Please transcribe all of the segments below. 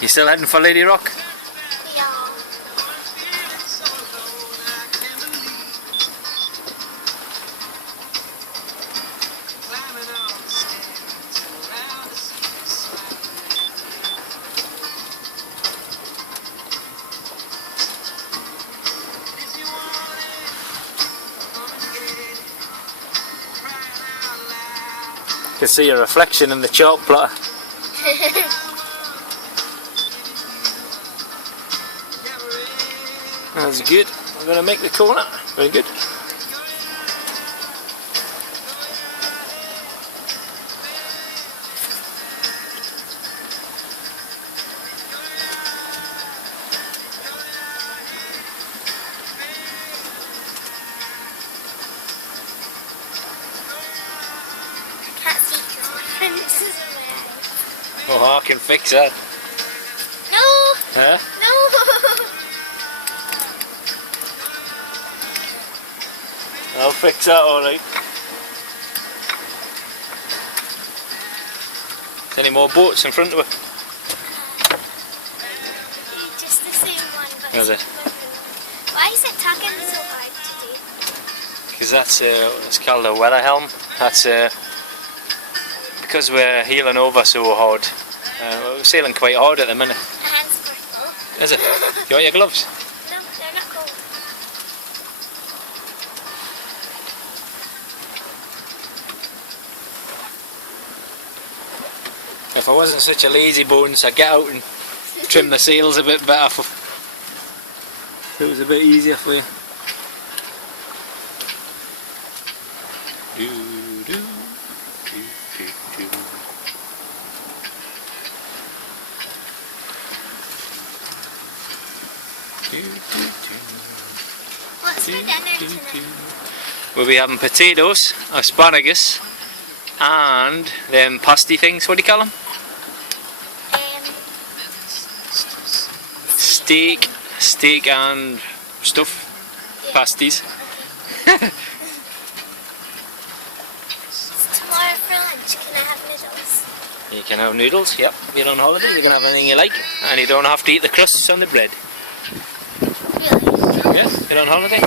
You still heading for Lady Rock? Yeah. You can see your reflection in the chalk plotter. That's good. We're going to make the corner. Very good. Can't see because my friend is away. Oh, I can fix that. No! Huh? No! I'll fix that, alright. Is any more boats in front of her? Just the same one, but Is it? why is it tugging so hard to do? Because that's it's called a weather helm. That's because we're heeling over so hard. We're sailing quite hard at the minute. My hands are full. Is it? You want your gloves? No, they're not cold. If I wasn't such a lazy bones, I'd get out and trim the sails a bit better. If it was a bit easier for you. What's for dinner tonight? We'll be having potatoes, asparagus, and them pasty things. What do you call them? Steak and stuff. Yeah. Pasties. Okay. Tomorrow for lunch, can I have noodles? You can have noodles, yep. You're on holiday, you can have anything you like. And you don't have to eat the crusts on the bread. Really? Yeah, you're on holiday.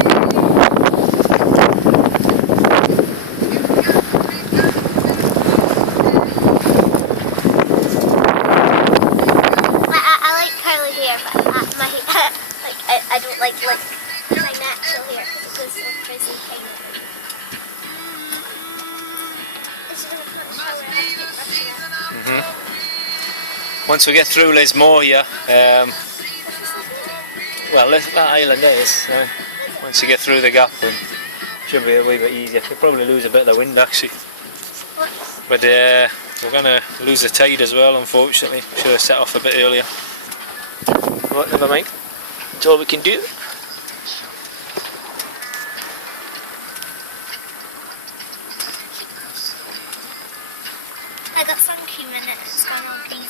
I like curly hair, but my I don't like my natural hair because it goes so crazy kind of. Once we get through Lismore here, well, that island is, once you get through the gap, then it should be a wee bit easier. You'll probably lose a bit of the wind actually. But we're going to lose the tide as well, unfortunately. Should have set off a bit earlier. But never mind, that's all we can do. I got sun cream in it, it's gone all greasy.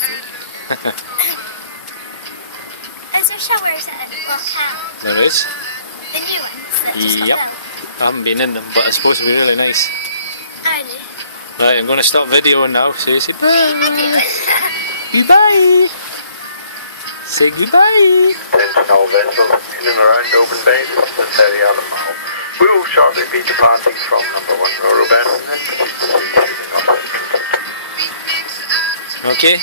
Is there showers at Lockdown? There is. The new ones that just got Yep. built? I haven't been in them, but it's supposed to be really nice. Are they? Right, I'm going to stop videoing now, so you say Videoing. goodbye. Say goodbye. Attention all vessels in and around Oban Bay, Scotland area at the mall. We will shortly be departing from number 1 Oban and proceed to sea. Okay.